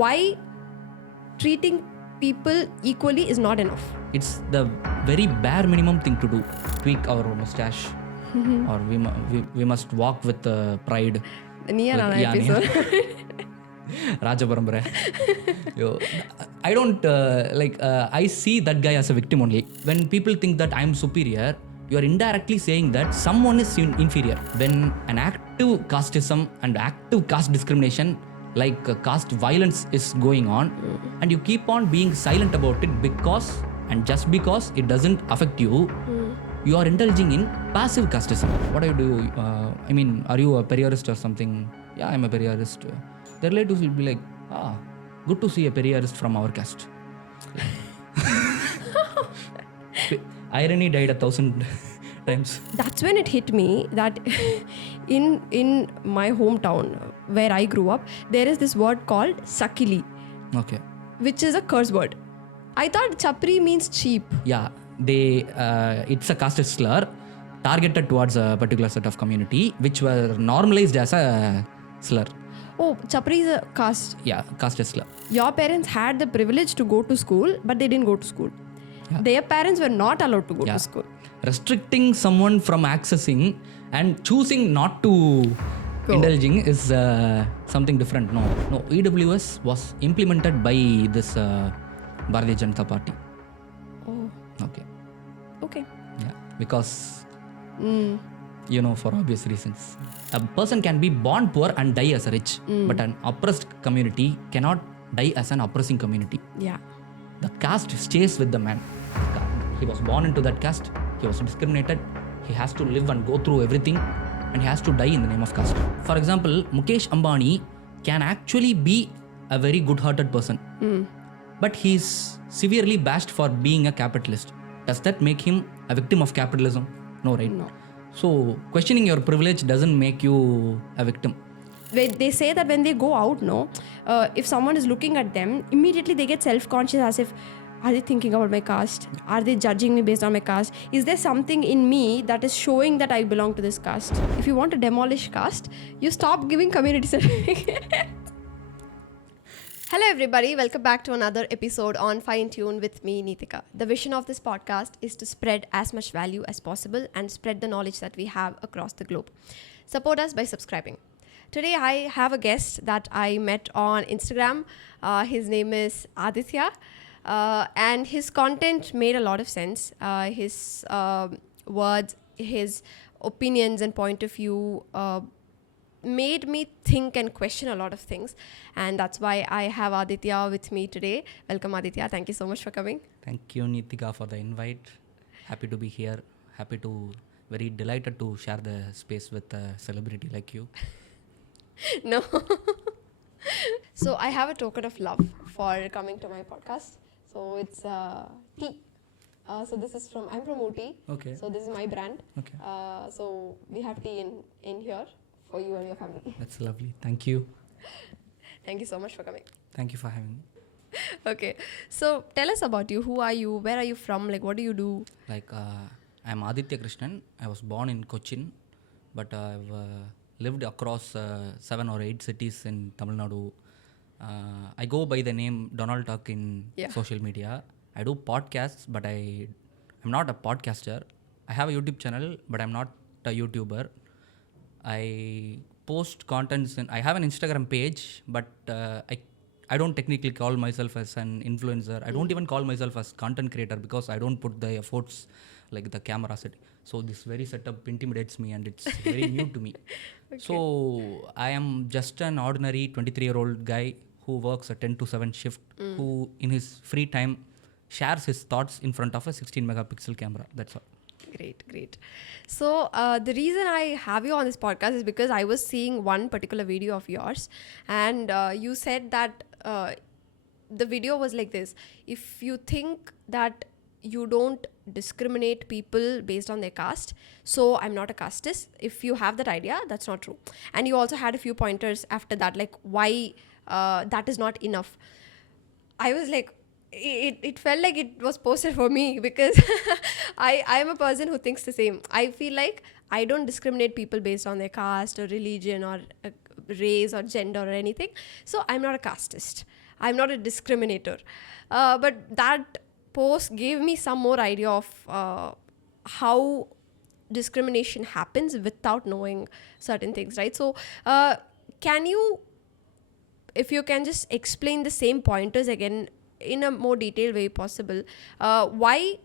why treating people equally is not enough. It's the very bare minimum thing to do. Tweak our mustache, or we must walk with pride. Episode. Rajaparambara. I don't I see that guy as a victim only. When people think that I'm superior, you are indirectly saying that someone is inferior. When an active casteism and active caste discrimination, like caste violence is going on, and you keep on being silent about it because and just because it doesn't affect you, you are indulging in passive casteism. What do you do? Are you a periodist or something? Yeah, I'm a periodist. The relatives will be like, good to see a periodist from our caste. Irony died 1,000 times. That's when it hit me that in my hometown where I grew up, there is this word called sakili. Okay. Which is a curse word. I thought chapri means cheap. Yeah, it's a casteist slur targeted towards a particular set of community, which were normalized as a slur. Oh, chapri is a caste. Yeah, casteist slur. Your parents had the privilege to go to school, but they didn't go to school. Yeah. Their parents were not allowed to go to school. Restricting someone from accessing and choosing not to indulging is something different. No, EWS was implemented by this Bharatiya Janata Party. Oh. Okay. Yeah, because for obvious reasons. A person can be born poor and die as a rich, but an oppressed community cannot die as an oppressing community. Yeah. The caste stays with the man. He was born into that caste. He was discriminated. He has to live and go through everything, and he has to die in the name of caste. For example, Mukesh Ambani can actually be a very good-hearted person, but he's severely bashed for being a capitalist. Does that make him a victim of capitalism? No, right? No. So, questioning your privilege doesn't make you a victim. They say that when they go out, if someone is looking at them, immediately they get self-conscious as if, are they thinking about my caste? Are they judging me based on my caste? Is there something in me that is showing that I belong to this caste? If you want to demolish caste, you stop giving community certificates. Hello everybody, welcome back to another episode on FineTune with me, Neethika. The vision of this podcast is to spread as much value as possible and spread the knowledge that we have across the globe. Support us by subscribing. Today I have a guest that I met on Instagram. His name is Aditya. And his content made a lot of sense. His words, his opinions and point of view made me think and question a lot of things. And that's why I have Aditya with me today. Welcome, Aditya. Thank you so much for coming. Thank you, Neethika, for the invite. Happy to be here. Very delighted to share the space with a celebrity like you. No. So I have a token of love for coming to my podcast. So it's tea. I'm from Ooty. Okay. So this is my brand. Okay. So we have tea in here for you and your family. That's lovely. Thank you. Thank you so much for coming. Thank you for having me. Okay. So tell us about you. Who are you? Where are you from? What do you do? I'm Aditya Krishnan. I was born in Cochin, but I've lived across 7 or 8 cities in Tamil Nadu. I go by the name Donald Tuck in social media. I do podcasts, but I'm not a podcaster. I have a YouTube channel, but I'm not a YouTuber. I post contents and I have an Instagram page, but I don't technically call myself as an influencer. I don't even call myself as content creator because I don't put the efforts like the camera set. So this very setup intimidates me and it's very new to me. Okay. So I am just an ordinary 23-year-old guy who works a 10 to 7 shift, who in his free time shares his thoughts in front of a 16 megapixel camera. That's all. Great. So the reason I have you on this podcast is because I was seeing one particular video of yours and you said that the video was like this. If you think that you don't discriminate people based on their caste, so I'm not a casteist. If you have that idea, that's not true. And you also had a few pointers after that, like why that is not enough. I was like, it felt like it was posted for me because I am a person who thinks the same. I feel like I don't discriminate people based on their caste or religion or race or gender or anything. So I'm not a casteist. I'm not a discriminator. But that post gave me some more idea of how discrimination happens without knowing certain things, right? So can you, if you can just explain the same pointers again in a more detailed way possible, why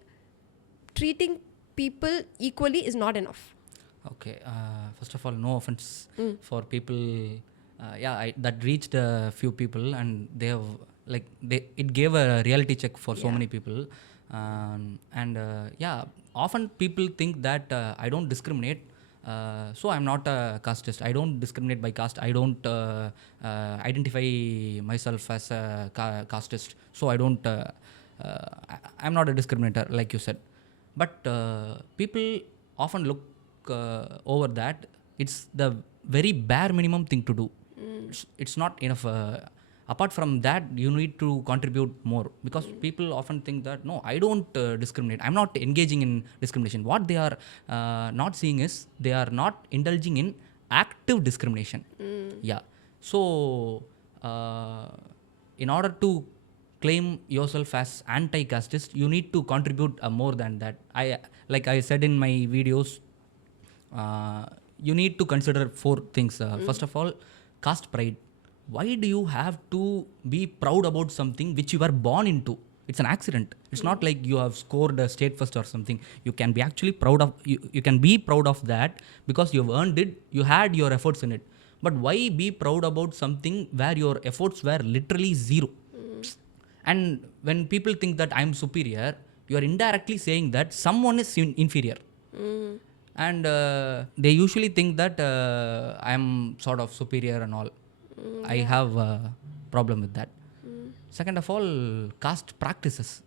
treating people equally is not enough? Okay. First of all, no offense for people. That reached a few people, and they have it gave a reality check for so many people. Often people think that I don't discriminate, so I'm not a casteist. I don't discriminate by caste. I don't identify myself as a casteist, so I don't. I'm not a discriminator, like you said. But people often look over that. It's the very bare minimum thing to do. It's not enough. Apart from that, you need to contribute more, because people often think that no, I don't discriminate. I'm not engaging in discrimination. What they are not seeing is they are not indulging in active discrimination. Yeah. So in order to claim yourself as anti-casteist, you need to contribute more than that. Like I said in my videos, you need to consider 4 things. First of all, caste pride. Why do you have to be proud about something which you were born into? It's an accident. It's not like you have scored a state first or something. You can be actually proud of you can be proud of that because you've earned it. You had your efforts in it. But why be proud about something where your efforts were literally zero? And when people think that I'm superior, you are indirectly saying that someone is inferior. And they usually think that I'm sort of superior and all. I have a problem with that. Second of all, caste practices.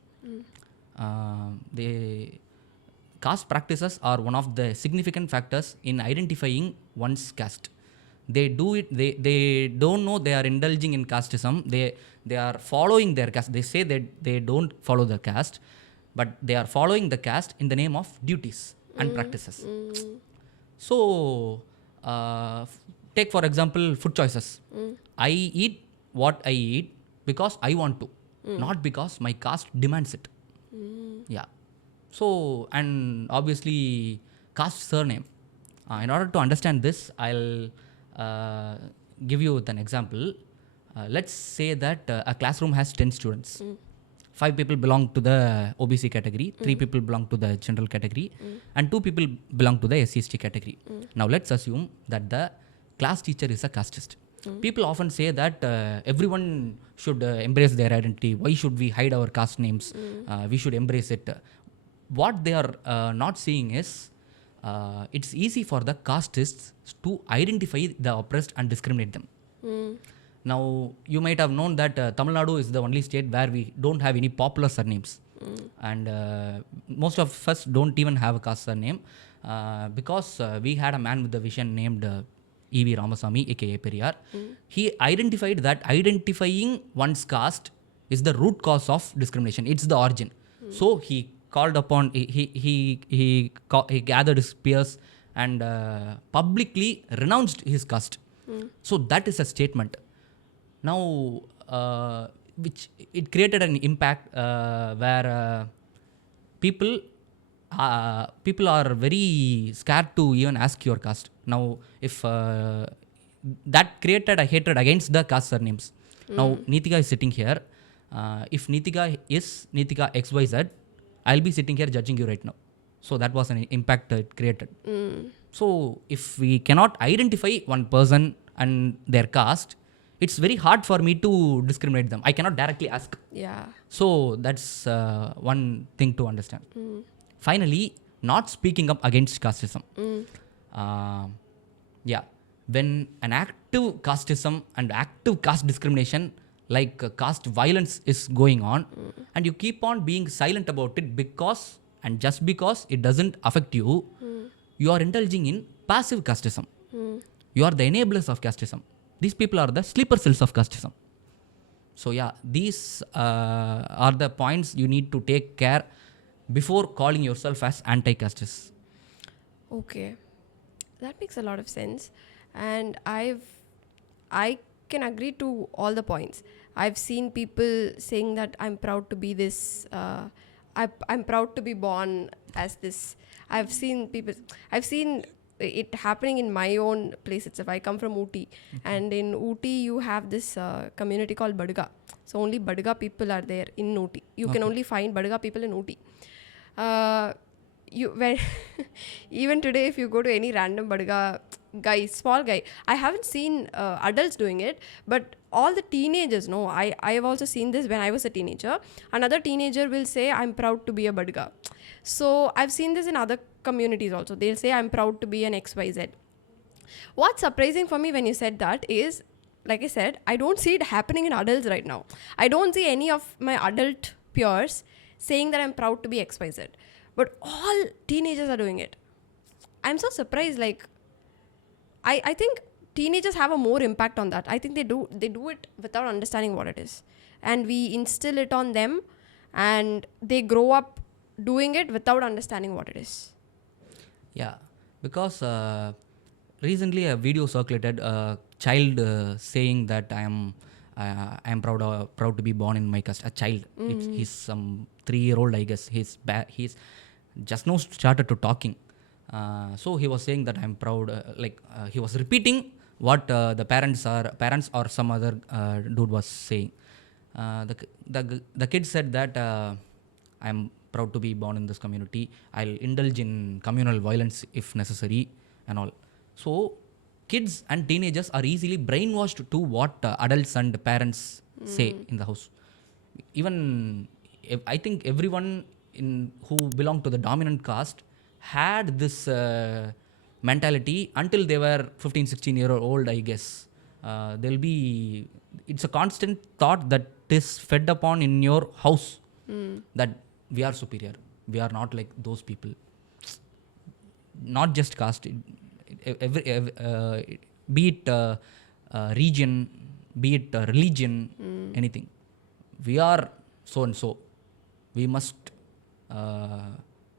Caste practices are one of the significant factors in identifying one's caste. They do it. They don't know they are indulging in casteism. They are following their caste. They say that they don't follow the caste, but they are following the caste in the name of duties and practices. So take for example food choices. I eat what I eat because I want to, not because my caste demands it. Yeah. So, and obviously caste surname. In order to understand this, I'll give you with an example. Let's say that a classroom has 10 students. 5 people belong to the OBC category, 3 people belong to the general category, and 2 people belong to the SC/ST category. Now let's assume that the class teacher is a casteist. People often say that everyone should embrace their identity. Why should we hide our caste names? We should embrace it. What they are not seeing is it's easy for the casteists to identify the oppressed and discriminate them. Now, you might have known that Tamil Nadu is the only state where we don't have any popular surnames. And most of us don't even have a caste surname because we had a man with a vision named E.V. Ramasamy, aka Periyar. He identified that identifying one's caste is the root cause of discrimination. It's the origin. So he called upon, he gathered his peers and publicly renounced his caste. So that is a statement. Now, which it created an impact where people are very scared to even ask your caste. Now, if that created a hatred against the caste surnames. Now, Neethika is sitting here. If Neethika is Neethika XYZ, I'll be sitting here judging you right now. So that was an impact it created. So if we cannot identify one person and their caste, it's very hard for me to discriminate them. I cannot directly ask. Yeah. So that's one thing to understand. Finally, not speaking up against casteism. When an active casteism and active caste discrimination like caste violence is going on, and you keep on being silent about it because and just because it doesn't affect you, you are indulging in passive casteism. You are the enablers of casteism. These people are the sleeper cells of casteism. So yeah, these are the points you need to take care before calling yourself as anti-casteist. Okay. That makes a lot of sense. And I've I can agree to all the points. I've seen people saying that I'm proud to be this, I'm proud to be born as this. I've seen it happening in my own place itself. I come from Ooty, and in Ooty you have this community called Badga. So only Badga people are there in Ooty. You can only find Badga people in Ooty. When even today, if you go to any random Badga guy, small guy, I haven't seen adults doing it, but all the teenagers know. I have also seen this when I was a teenager. Another teenager will say, I'm proud to be a Badga. So I've seen this in other communities also. They'll say, I'm proud to be an XYZ. What's surprising for me when you said that is, like I said, I don't see it happening in adults right now. I don't see any of my adult peers saying that I'm proud to be XYZ. But all teenagers are doing it. I'm so surprised. Like, I think teenagers have a more impact on that. I think they do it without understanding what it is. And we instill it on them, and they grow up doing it without understanding what it is. Yeah, because recently a video circulated, a child saying that I am proud to be born in my caste. A child, he's some 3-year-old, I guess. He's just now started to talking. So he was saying that I'm proud. He was repeating what the parents or some other dude was saying. The kid said that I'm proud to be born in this community. I'll indulge in communal violence if necessary and all. So kids and teenagers are easily brainwashed to what adults and parents say in the house. Even I think everyone who belonged to the dominant caste had this mentality until they were 15-16-year-old, I guess. It's a constant thought that is fed upon in your house, that we are superior, we are not like those people. Not just caste, be it region, be it religion, anything. We are so and so. We must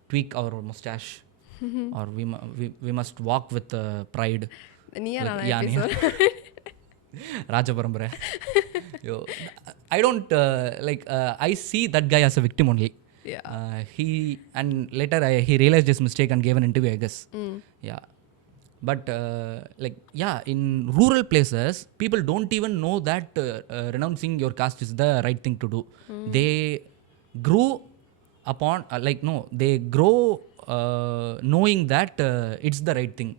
tweak our mustache, or we must walk with pride. Raja Parambara. I don't I see that guy as a victim only. Yeah. Later he realized his mistake and gave an interview, I guess. Yeah. But in rural places, people don't even know that renouncing your caste is the right thing to do. They grew upon they grow knowing that it's the right thing.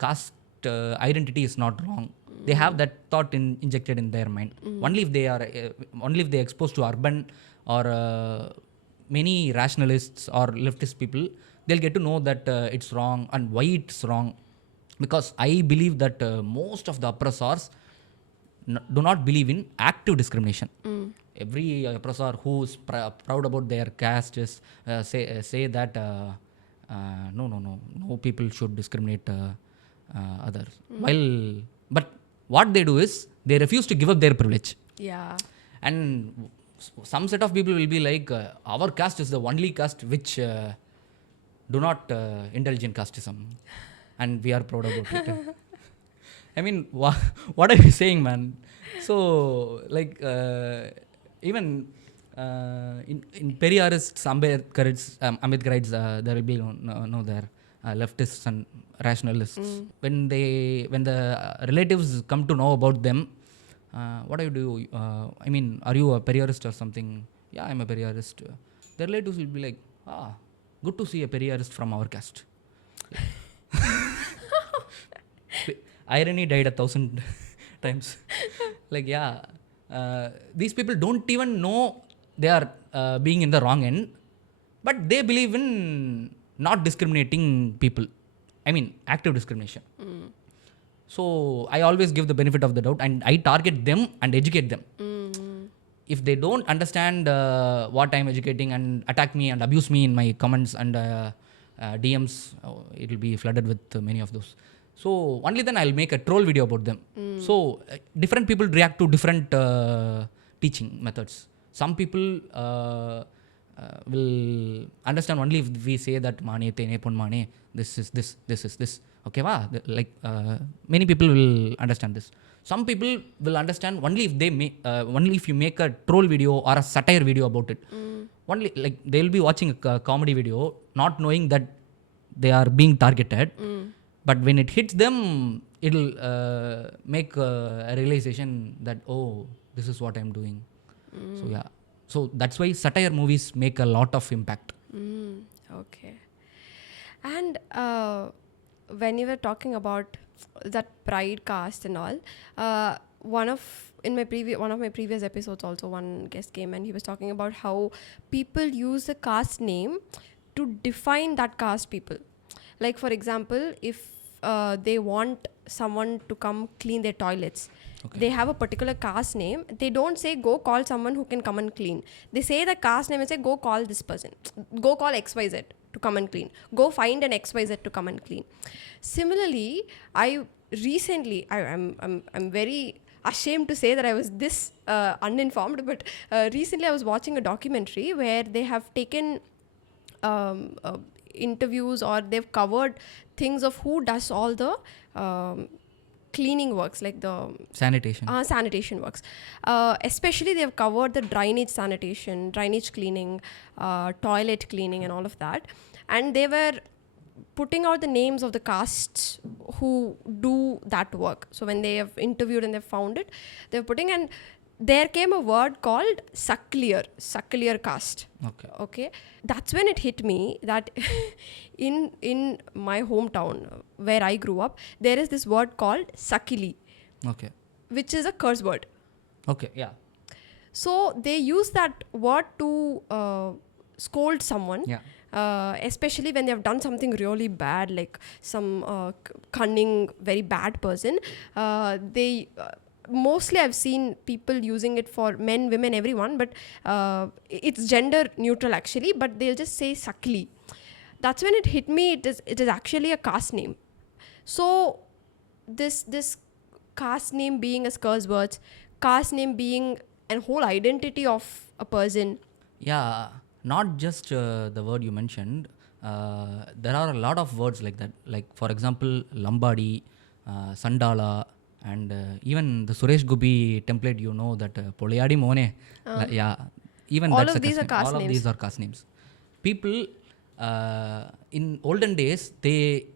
Caste identity is not wrong. They have that thought injected in their mind. Only if they are exposed to urban or many rationalists or leftist people, they'll get to know that it's wrong and why it's wrong. Because I believe that most of the oppressors do not believe in active discrimination. Every oppressor who's proud about their caste is say that no people should discriminate others. But what they do is they refuse to give up their privilege. Yeah. And some set of people will be like, our caste is the only caste which do not indulge in casteism, and we are proud about it. I mean, what are you saying, man? So even in Periyarists, Ambedkarites, there will be there leftists and rationalists. When the relatives come to know about them, what do you do? I mean, are you a Periyarist or something? Yeah, I'm a Periyarist. The relatives will be like, good to see a Periyarist from our caste. Irony died 1,000 times. These people don't even know they are being in the wrong end, but they believe in not discriminating people. I mean, active discrimination. So I always give the benefit of the doubt, and I target them and educate them. If they don't understand what I'm educating and attack me and abuse me in my comments and DMs, it will be flooded with many of those. So only then I'll make a troll video about them. So different people react to different teaching methods. Some people will understand only if we say that mane tene pon mane, this is this. Okay, like many people will understand this. Some people will understand only if they only if you make a troll video or a satire video about it. Only like they will be watching a comedy video, not knowing that they are being targeted. But when it hits them, it'll make a realization that, oh, this is what I'm doing. So yeah, so that's why satire movies make a lot of impact. Okay. And when you were talking about that pride caste and all, one of my previous episodes also, one guest came and he was talking about how people use the caste name to define that caste people. Like for example, if they want someone to come clean their toilets, they have a particular caste name. They don't say go call someone who can come and clean. They say the caste name and say go call this person, go call XYZ to come and clean, go find an XYZ to come and clean. Similarly, I'm very ashamed to say that I was this uninformed, but recently I was watching a documentary where they have taken interviews, or they've covered things of who does all the cleaning works, like the sanitation works. Especially they've covered the drainage cleaning, toilet cleaning and all of that. And they were putting out the names of the castes who do that work. So when they have interviewed and they've found it, they're putting, and there came a word called sucklier caste. Okay. That's when it hit me that in my hometown where I grew up, there is this word called sakili. Okay. Which is a curse word. Okay, yeah. So they use that word to scold someone. Yeah. Especially when they have done something really bad, like some cunning, very bad person. They mostly I've seen people using it for men, women, everyone, but it's gender neutral actually, but they'll just say sakli. That's when it hit me, it is actually a caste name. So this caste name being a curse word, caste name being a whole identity of a person. Yeah, not just the word you mentioned. There are a lot of words like that. Like for example, Lambadi, Sandala, and even the Suresh Gubi template, you know, that Polayadi Mone. Yeah, even all that's of these are caste all names. Of these are caste names. People in olden days, they,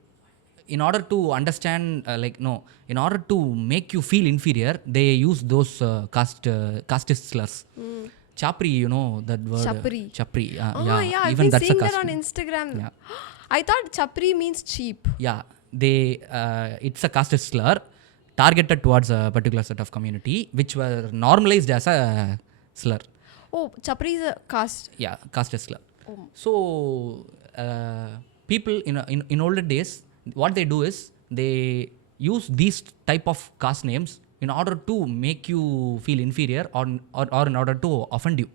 in order to understand, in order to make you feel inferior, they use those casteist slurs. Chapri, you know that word. Chapri. Yeah, I've even been that's seeing a that on Instagram. Yeah. I thought chapri means cheap. Yeah, they it's a casteist slur targeted towards a particular set of community, which were normalized as a slur. Oh, chapri is a caste. Yeah, casteist slur. So people in older days, what they do is they use these type of caste names in order to make you feel inferior, or in order to offend you.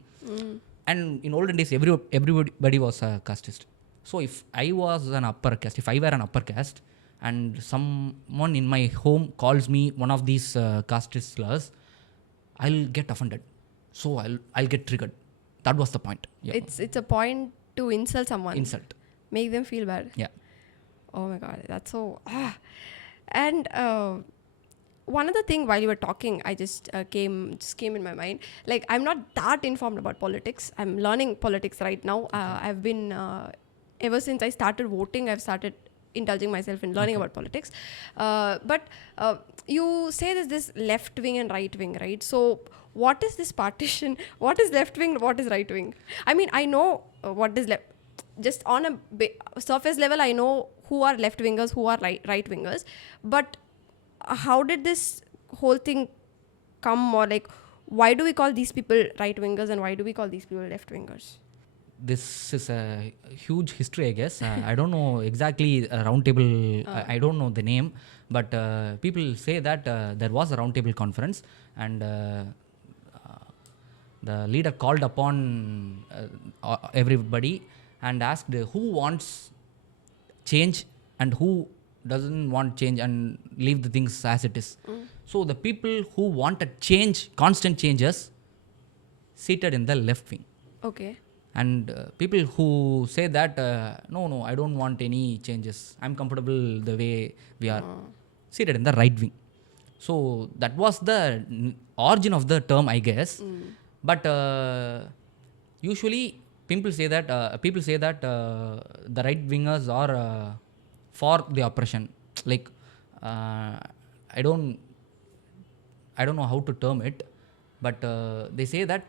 And in olden days, everybody was a casteist. So if I was an upper caste, if I were an upper caste, and someone in my home calls me one of these casteist slurs, I'll get offended. So I'll get triggered. That was the point. Yeah. It's a point to insult someone. Insult. Make them feel bad. Yeah. Oh my god, that's so. And one other thing, while you were talking, I just came in my mind. Like, I'm not that informed about politics. I'm learning politics right now. I've been ever since I started voting, I've started indulging myself in learning about politics. But you say there's this left wing and right wing, right? So what is this partition? What is left wing? What is right wing? I mean, I know what is left. Just on a surface level, I know who are left wingers, who are right wingers. But how did this whole thing come? Or like, why do we call these people right wingers and why do we call these people left wingers? This is a huge history, I guess. I don't know exactly a roundtable. I don't know the name, but people say that there was a roundtable conference, and the leader called upon everybody and asked who wants change and who doesn't want change and leave the things as it is. So the people who wanted change, constant changes, seated in the left wing. Okay. And people who say that no, I don't want any changes, I'm comfortable the way we are, seated in the right wing. So that was the origin of the term, I guess. But usually people say that the right wingers are for the oppression. Like I don't know how to term it, but they say that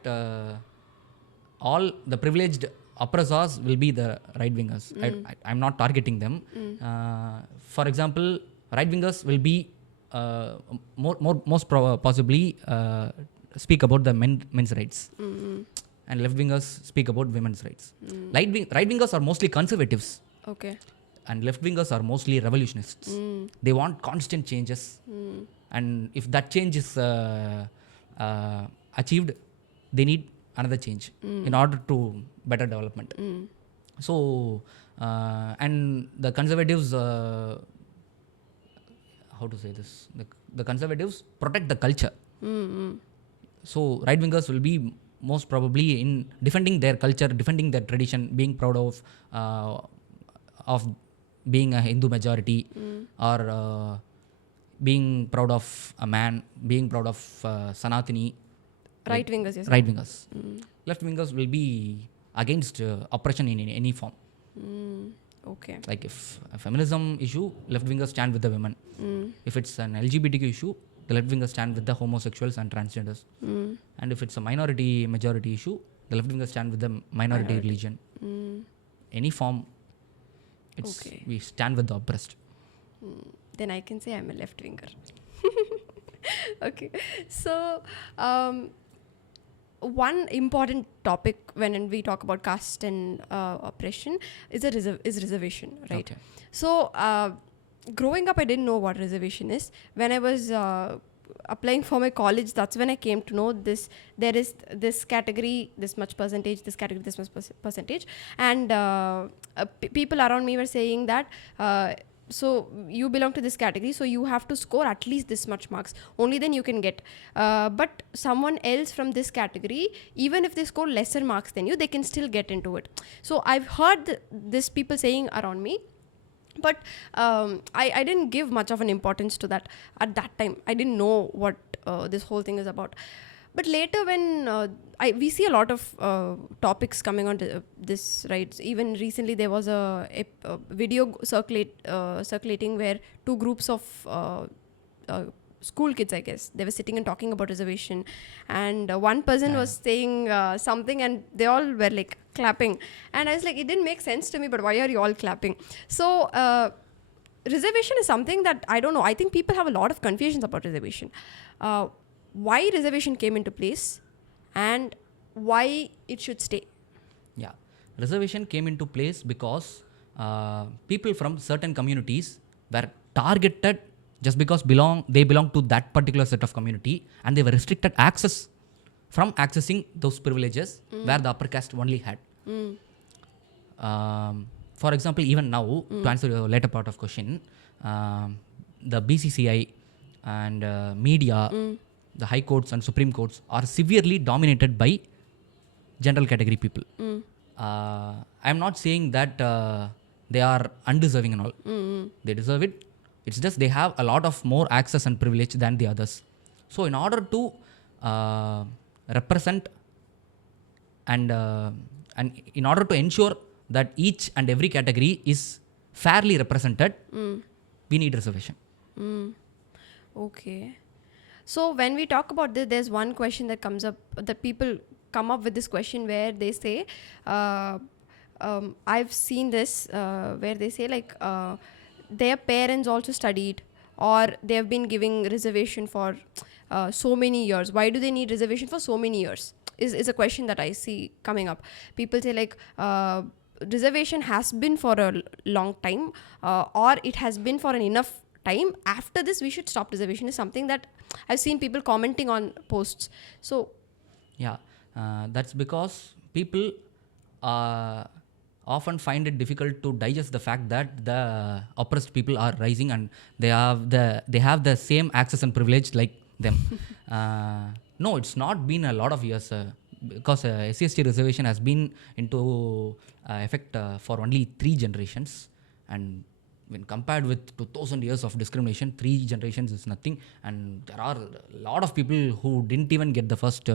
all the privileged oppressors will be the right wingers. I'm not targeting them. For example, right wingers will be possibly speak about the men's rights, and left wingers speak about women's rights. Right wingers are mostly conservatives, Okay. and left wingers are mostly revolutionists. They want constant changes, and if that change is achieved, they need another change in order to better development. So and the conservatives, how to say this, the conservatives protect the culture. So right wingers will be most probably in defending their culture, defending their tradition, being proud of being a Hindu majority, or being proud of a man, being proud of Sanatani. Right wingers, yes. Right wingers. Left wingers will be against oppression in any form. Okay. Like if a feminism issue, left wingers stand with the women. If it's an LGBTQ issue, the left wingers stand with the homosexuals and transgenders. And if it's a minority majority issue, the left wingers stand with the minority religion. Any form, it's Okay. we stand with the oppressed. Then I can say I'm a left winger. Okay. So one important topic when we talk about caste and oppression is reservation, right? Okay. So growing up, I didn't know what reservation is. When I was applying for my college, that's when I came to know this. There is this category, this much percentage, this category, this much percentage, and people around me were saying that so you belong to this category, so you have to score at least this much marks, only then you can get, but someone else from this category, even if they score lesser marks than you, they can still get into it. So I've heard this people saying around me, but I didn't give much of an importance to that at that time. I didn't know what this whole thing is about. But later when we see a lot of topics coming on this, right? Even recently there was a video circulating where two groups of school kids, I guess, they were sitting and talking about reservation, and one person was saying something, and they all were like clapping, and I was like, it didn't make sense to me, but why are you all clapping? So reservation is something that I don't know. I think people have a lot of confusions about reservation. Why reservation came into place and why it should stay? Yeah, reservation came into place because people from certain communities were targeted just because they belong to that particular set of community, and they were restricted access from accessing those privileges where the upper caste only had. For example, even now, to answer your later part of question, the BCCI and media, the high courts and supreme courts are severely dominated by general category people. I'm not saying that they are undeserving and all. They deserve it. It's just they have a lot of more access and privilege than the others. So in order to represent and in order to ensure that each and every category is fairly represented, we need reservation. Okay. So when we talk about this, there's one question that comes up, that people come up with this question where they say, I've seen this where they say like their parents also studied, or they have been giving reservation for so many years. Why do they need reservation for so many years? Is a question that I see coming up. People say like reservation has been for a long time, or it has been for an enough time. After this, we should stop reservation, is something that I've seen people commenting on posts. So yeah, that's because people often find it difficult to digest the fact that the oppressed people are rising, and they have the same access and privilege like them. No, it's not been a lot of years. because SC/ST reservation has been into effect for only 3 generations, and when compared with 2000 years of discrimination, 3 generations is nothing, and there are a lot of people who didn't even get the first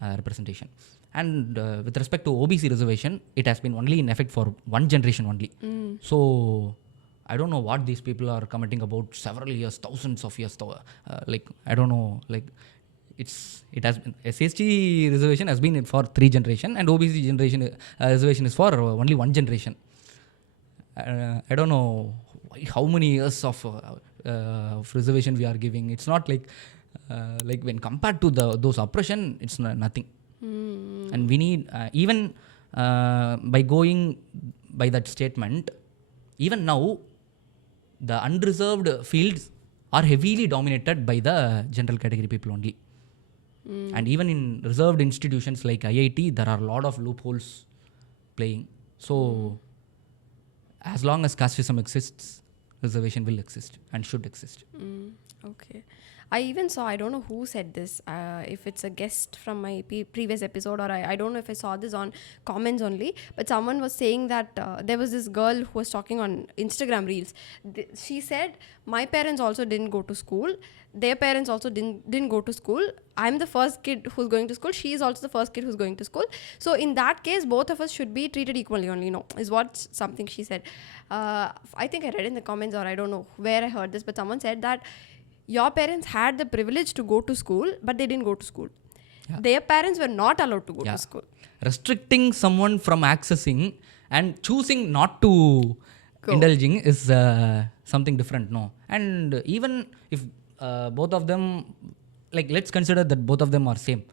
representation. And with respect to OBC reservation, it has been only in effect for 1 generation only. So I don't know what these people are commenting about several years, thousands of years. Like I don't know, like it has been SC/ST reservation has been for 3 generation, and OBC generation reservation is for only 1 generation. I don't know how many years of reservation we are giving. It's not like when compared to those oppression, it's nothing. And we need even by going by that statement, even now the unreserved fields are heavily dominated by the general category people only. And even in reserved institutions like IIT, there are a lot of loopholes playing. So as long as casteism exists, reservation will exist and should exist. Okay. I even saw, I don't know who said this, if it's a guest from my previous episode, or I don't know if I saw this on comments only, but someone was saying that there was this girl who was talking on Instagram Reels. She said, my parents also didn't go to school. Their parents also didn't go to school. I'm the first kid who's going to school. She is also the first kid who's going to school. So in that case, both of us should be treated equally only, is what something she said. I think I read in the comments, or I don't know where I heard this, but someone said that your parents had the privilege to go to school, but they didn't go to school. Yeah. Their parents were not allowed to go to school. Restricting someone from accessing and choosing not to indulging is something different, no? And even if both of them, like let's consider that both of them are same.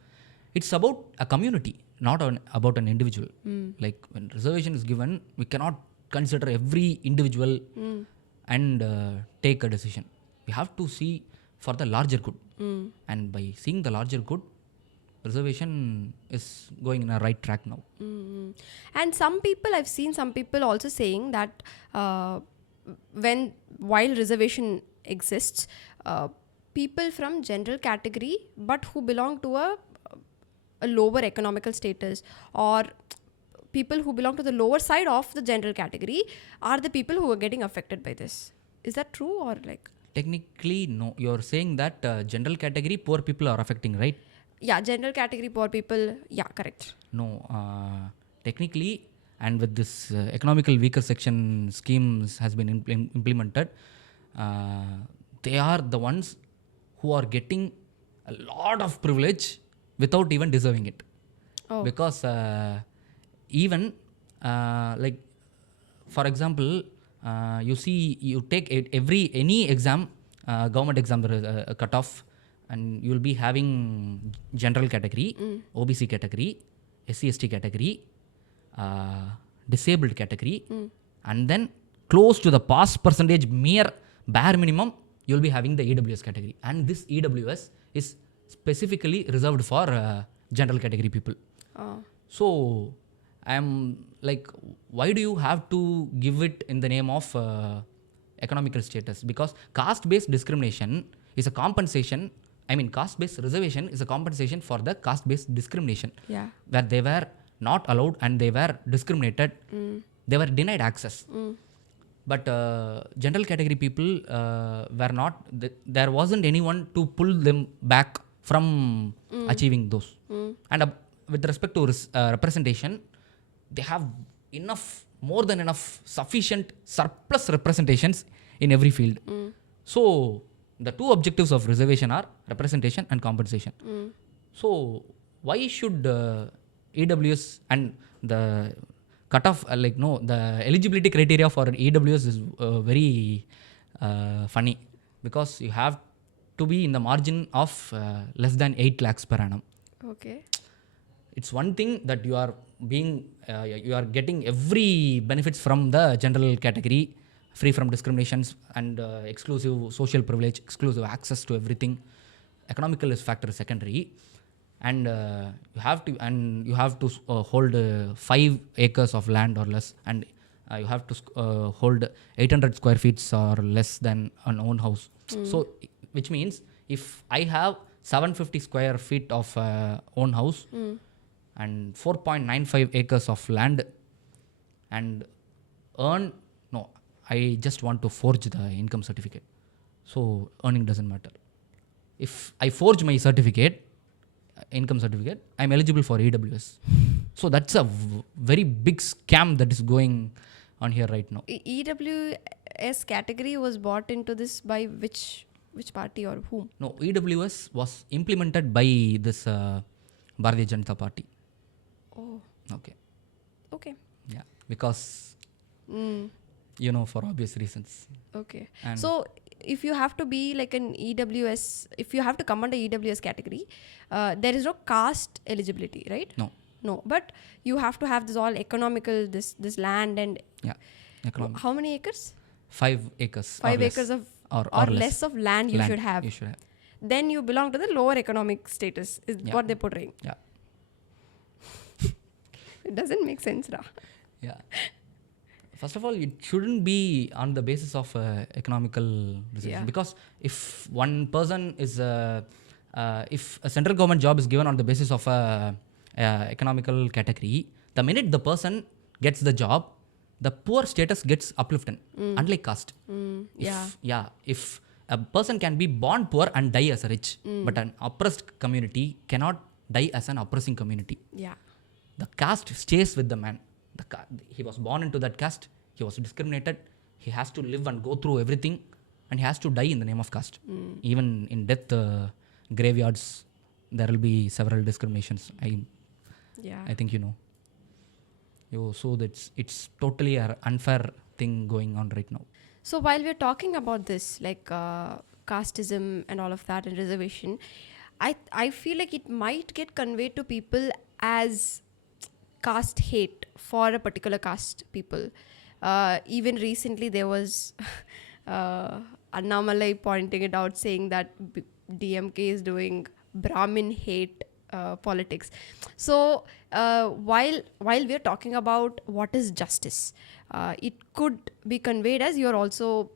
It's about a community, not about an individual. Like when reservation is given, we cannot consider every individual and take a decision. We have to see for the larger good. And by seeing the larger good, reservation is going in a right track now. And I've seen some people also saying that while reservation exists, people from general category but who belong to a lower economical status, or people who belong to the lower side of the general category, are the people who are getting affected by this. Is that true, or like? Technically, no. You're saying that general category poor people are affecting, right? Yeah, general category poor people. Yeah, correct. No, technically, and with this economical weaker section schemes has been implemented, they are the ones who are getting a lot of privilege without even deserving it. Because even like for example, you see, you take any exam, government exam, there is a cutoff, and you will be having general category, OBC category, SC/ST category, disabled category, and then close to the pass percentage, mere bare minimum, you will be having the EWS category. And this EWS is specifically reserved for general category people. So I'm like, why do you have to give it in the name of economical status? Because caste-based discrimination is a compensation. I mean, caste-based reservation is a compensation for the caste-based discrimination. Yeah. Where they were not allowed and they were discriminated. They were denied access. But general category people were not. There wasn't anyone to pull them back from achieving those. And with respect to representation, they have more than enough sufficient surplus representations in every field. So the two objectives of reservation are representation and compensation. So why should EWS and the cutoff, the eligibility criteria for EWS is very funny, because you have to be in the margin of less than 8 lakhs per annum. Okay. It's one thing that you are getting every benefits from the general category, free from discriminations and exclusive social privilege, exclusive access to everything. Economical is factor secondary, and you have to hold 5 acres of land or less, and you have to hold 800 square feet or less than an own house. So which means if I have 750 square feet of own house, and 4.95 acres of land and earn, no, I just want to forge the income certificate. So earning doesn't matter. If I forge my certificate, income certificate, I'm eligible for EWS. So that's a very big scam that is going on here right now. EWS category was bought into this by which party or whom? No, EWS was implemented by this Bharatiya Janata Party. Oh. Okay. Yeah, because for obvious reasons. Okay. And so if you have to be like an EWS, if you have to come under EWS category, there is no caste eligibility, right? No, but you have to have this all economical, this land and economic. How many acres? 5 acres. 5 acres of or less of land you should have. Then you belong to the lower economic status is what they're portraying. Yeah. It doesn't make sense, Ra. Yeah. First of all, it shouldn't be on the basis of economical reservation, because if one person is, if a central government job is given on the basis of economical category, the minute the person gets the job, the poor status gets uplifted, unlike caste. If a person can be born poor and die as a rich, but an oppressed community cannot die as an oppressing community. Yeah. The caste stays with the man. He was born into that caste. He was discriminated. He has to live and go through everything, and he has to die in the name of caste. Even in death graveyards, there will be several discriminations. I think you know. So it's totally an unfair thing going on right now. So while we're talking about this, like casteism and all of that and reservation, I feel like it might get conveyed to people as caste hate for a particular caste people. Even recently there was Annamalai pointing it out, saying that DMK is doing Brahmin hate politics. So while we're talking about what is justice, it could be conveyed as you're also,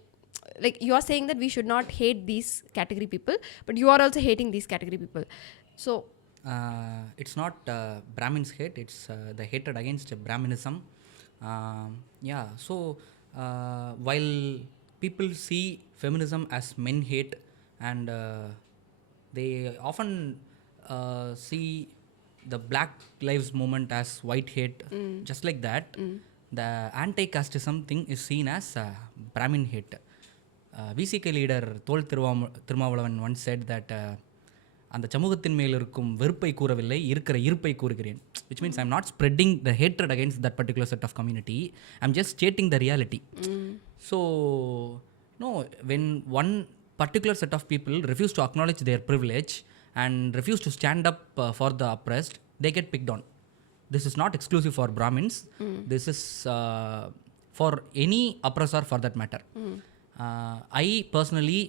like, you are saying that we should not hate these category people, but you are also hating these category people. So it's not Brahmins hate, it's the hatred against Brahminism. So while people see feminism as men hate, and they often see the Black Lives Movement as white hate, just like that, the anti-casteism thing is seen as Brahmin hate. VCK leader Thol Thirumavalavan once said that அந்த சமூகத்தின் மேல் இருக்கும் வெறுப்பை கூறவில்லை, இருக்கிற இருப்பை கூறுகிறேன். Which means I'm not spreading the hatred against that particular set of community. I'm just stating the reality. So, no, when one particular set of people refuse to acknowledge their privilege and refuse to stand up for the oppressed, they get picked on. This is not exclusive for Brahmins. This is for any oppressor for that matter. I personally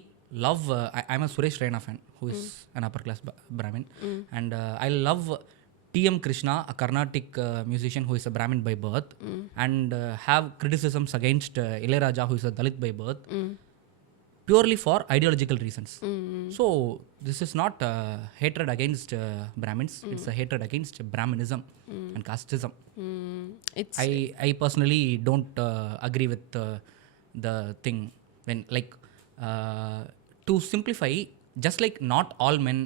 love, I'm a Suresh Raina fan, who is an upper class Brahmin, and I love T.M. Krishna, a Carnatic musician who is a Brahmin by birth, and have criticisms against Ilayaraja, who is a Dalit by birth, purely for ideological reasons. So this is not hatred against Brahmins, it's a hatred against Brahminism and casteism. I personally don't agree with the thing. When, like, to simplify, just like not all men,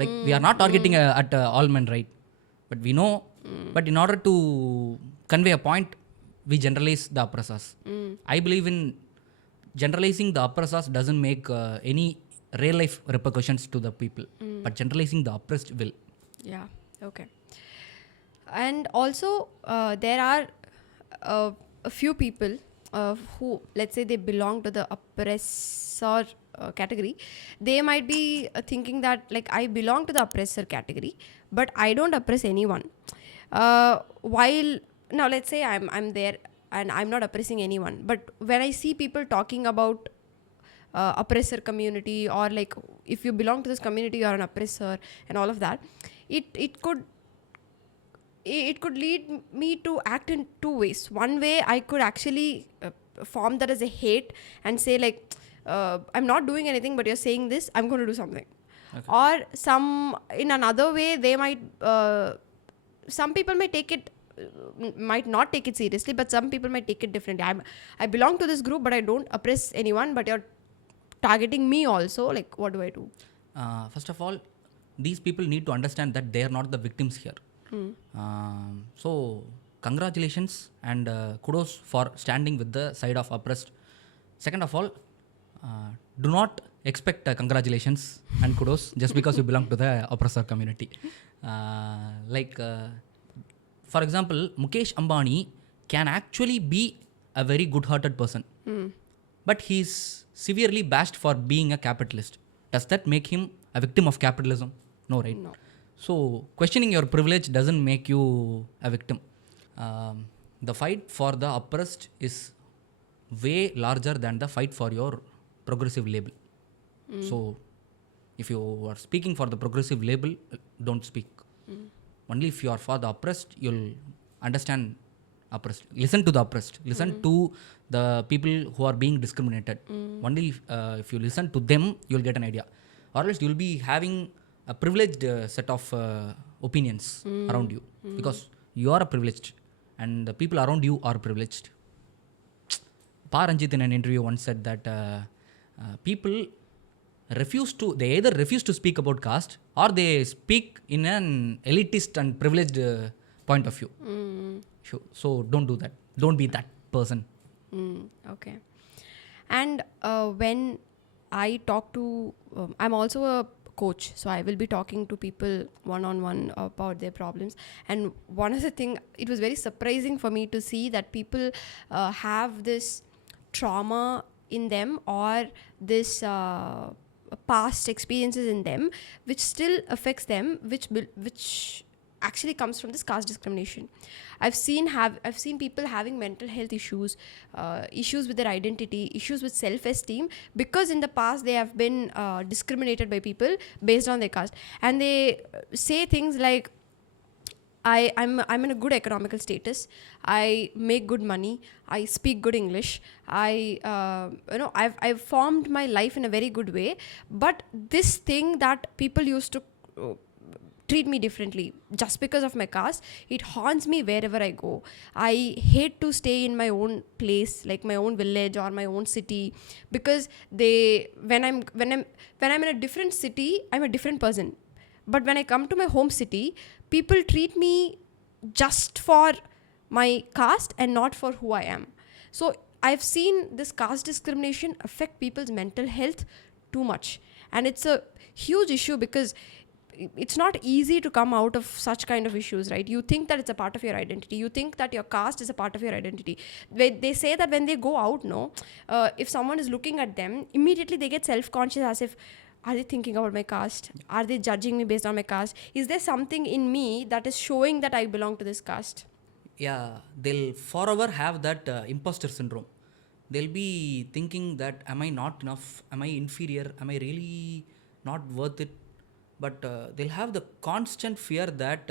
like we are not targeting at all men, right? But we know, but in order to convey a point, we generalize the oppressors. I believe in generalizing the oppressors doesn't make any real life repercussions to the people, but generalizing the oppressed will. Yeah, okay. And also there are a few people who, let's say, they belong to the oppressor category. They might be thinking that, like, I belong to the oppressor category, but I don't oppress anyone. While now, let's say I'm there and I'm not oppressing anyone, but when I see people talking about oppressor community, or like, if you belong to this community, you are an oppressor and all of that, it could lead me to act in two ways. One way, I could actually form that as a hate and say, like, I'm not doing anything, but you're saying this, I'm going to do something. Okay. Or in another way, they might some people may take it, might not take it seriously, but some people might take it differently. I belong to this group, but I don't oppress anyone, but you're targeting me also. Like, what do I do? First of all, these people need to understand that they are not the victims here. So, congratulations and kudos for standing with the side of oppressed. Second of all, do not expect congratulations and kudos just because you belong to the oppressor community. For example, Mukesh Ambani can actually be a very good-hearted person, but he's severely bashed for being a capitalist. Does that make him a victim of capitalism? No, right? No. So, questioning your privilege doesn't make you a victim. The fight for the oppressed is way larger than the fight for your progressive label. So, if you are speaking for the progressive label, don't speak. Only if you are for the oppressed, you'll understand oppressed. Listen to the oppressed. Listen to the people who are being discriminated. Only if you listen to them, you'll get an idea. Or else you'll be having a privileged set of opinions around you, because you are a privileged and the people around you are privileged. Paranjit in an interview once said that people they either refuse to speak about caste or they speak in an elitist and privileged point of view. So don't do that. Don't be that person. Okay. And when I talk to, I'm also a coach, so I will be talking to people one-on-one about their problems. And one of the thing, it was very surprising for me to see that people have this trauma in them, or this past experiences in them, which still affects them, which actually comes from this caste discrimination. I've seen people having mental health issues, issues with their identity, issues with self-esteem, because in the past they have been discriminated by people based on their caste, and they say things like, I'm in a good economical status, I make good money, I speak good English, I've formed my life in a very good way, but this thing that people used to treat me differently just because of my caste, it haunts me wherever I go. I hate to stay in my own place, like my own village or my own city, because when I'm in a different city, I'm a different person. But when I come to my home city, people treat me just for my caste and not for who I am. So I've seen this caste discrimination affect people's mental health too much. And it's a huge issue, because it's not easy to come out of such kind of issues, right? You think that it's a part of your identity. You think that your caste is a part of your identity. They say that when they go out, if someone is looking at them, immediately they get self-conscious, as if, are they thinking about my caste? Are they judging me based on my caste? Is there something in me that is showing that I belong to this caste? Yeah, they'll forever have that imposter syndrome. They'll be thinking that, am I not enough? Am I inferior? Am I really not worth it? But they'll have the constant fear that,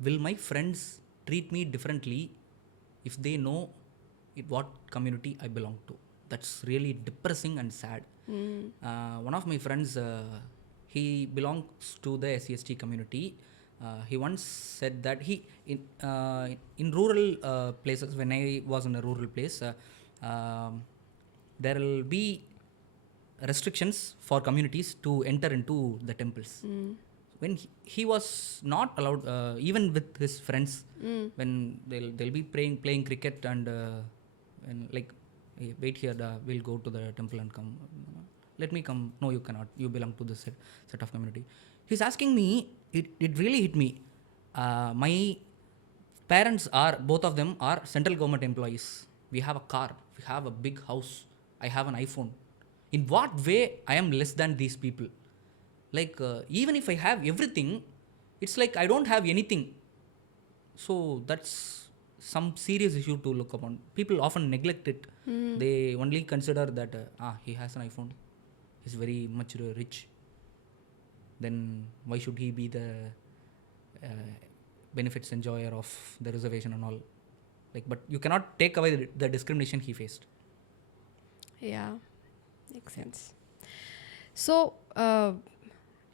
will my friends treat me differently if they know what community I belong to? That's really depressing and sad. One of my friends, he belongs to the SCST community. He once said that in rural places, when I was in a rural place, there will be restrictions for communities to enter into the temples. When he was not allowed, even with his friends, when they'll be playing cricket and like, hey, wait here, we'll go to the temple and come. Let me come. No, you cannot. You belong to this set of community. He's asking me, it really hit me. My parents both of them are central government employees. We have a car. We have a big house. I have an iPhone. In what way I am less than these people? Like, even if I have everything, it's like I don't have anything. So that's some serious issue to look upon. People often neglect it. They only consider that he has an iPhone, he's very much rich, then why should he be the benefits enjoyer of the reservation and all. Like, but you cannot take away the discrimination he faced. Yeah, makes sense. So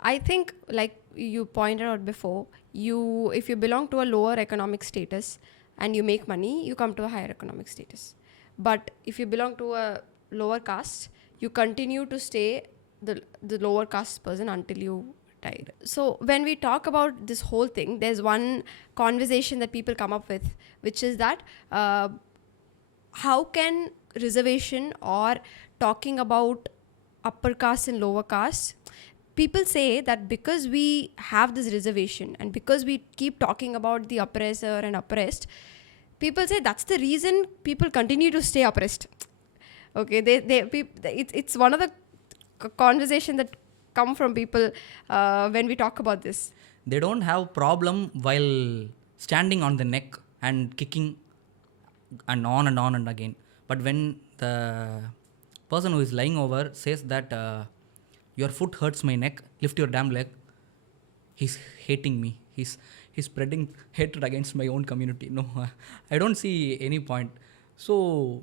I think, like you pointed out before, if you belong to a lower economic status and you make money, you come to a higher economic status. But if you belong to a lower caste, you continue to stay the lower caste person until you die. So when we talk about this whole thing, there's one conversation that people come up with, which is that how can reservation or talking about upper caste and lower caste, people say that because we have this reservation and because we keep talking about the oppressor and oppressed, people say that's the reason people continue to stay oppressed. Okay, it's one of the conversation that come from people when we talk about this. They don't have problem while standing on the neck and kicking and on and on and again. But when the person who is lying over says that your foot hurts my neck, lift your damn leg, he's hating me. He's spreading hatred against my own community. No, I don't see any point. So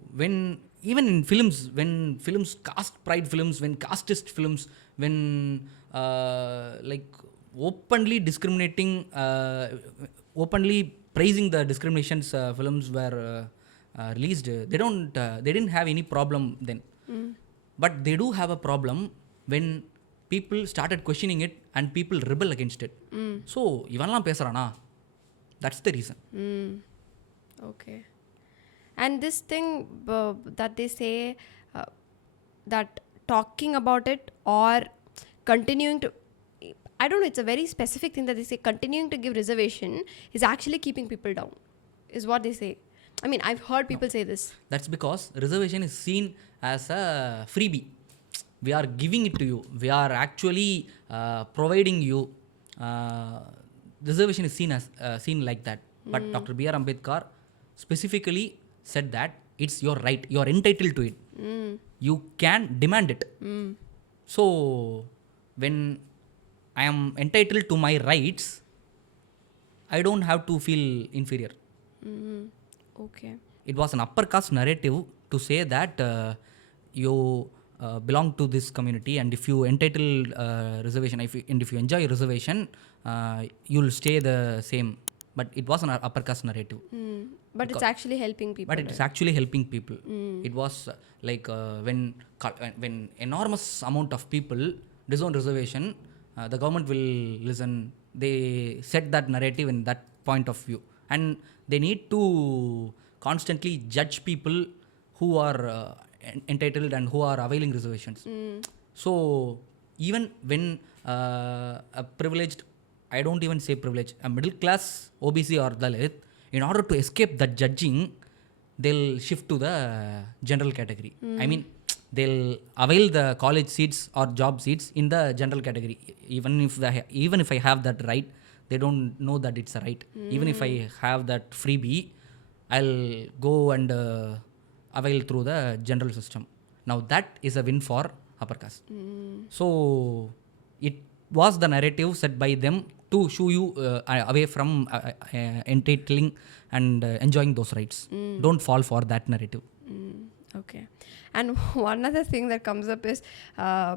even in films, when films, caste pride films, when casteist films, when like openly discriminating, openly praising the discriminations films were released, they didn't have any problem then. But they do have a problem when people started questioning it and people rebel against it. So ivanlam pesarana, that's the reason. Okay. And this thing that they say that talking about it or continuing to, I don't know, it's a very specific thing that they say, continuing to give reservation is actually keeping people down, is what they say. I mean, I've heard people say this. That's because reservation is seen as a freebie. We are giving it to you. We are actually providing you. Reservation is seen like that. But Dr. B.R. Ambedkar specifically said that it's your right. You are entitled to it. You can demand it. So when I am entitled to my rights, I don't have to feel inferior. Okay. It was an upper caste narrative to say that you belong to this community, and if you entitle reservation, if you enjoy reservation, you'll stay the same. But it was an upper caste narrative. But it's actually helping people. But it's actually helping people. It was like when enormous amount of people disown reservation, the government will listen. They set that narrative in that point of view, and they need to constantly judge people who are entitled and who are availing reservations. So even when a privileged, I don't even say privileged, a middle class OBC or Dalit, in order to escape that judging, they'll shift to the general category. I mean, they'll avail the college seats or job seats in the general category. Even if I have that right, they don't know that it's a right. Even if I have that freebie, I'll go and avail through the general system. Now that is a win for upper caste. So it was the narrative set by them to shoo you away from entitling and enjoying those rights. Don't fall for that narrative. Okay. And one other thing that comes up is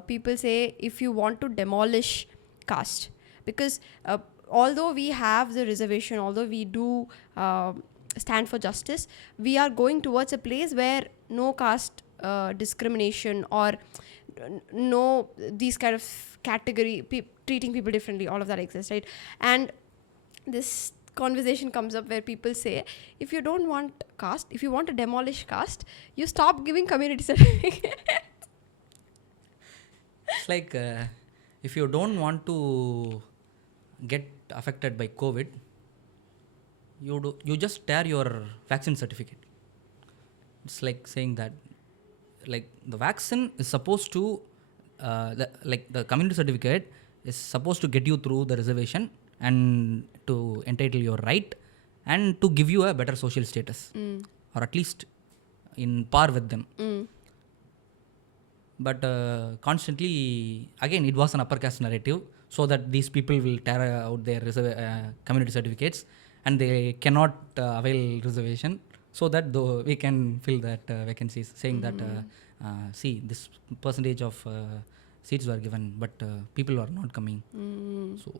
people say if you want to demolish caste, because although we have the reservation, although we do stand for justice, we are going towards a place where no caste discrimination or no these kind of category treating people differently, all of that exists, right? And this conversation comes up where people say if you don't want caste, if you want to demolish caste, you stop giving community certificates. It's like if you don't want to get affected by COVID, you just tear your vaccine certificate. It's like saying that, like, the vaccine is supposed to the community certificate is supposed to get you through the reservation and to entitle your right and to give you a better social status, or at least in par with them. But constantly, again, it was an upper caste narrative, so that these people will tear out their community certificates and they cannot avail reservation, so that though we can fill that vacancies, saying that see, this percentage of seats were given, but people were not coming. So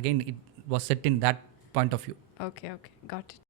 again, it was set in that point of view. Okay, got it.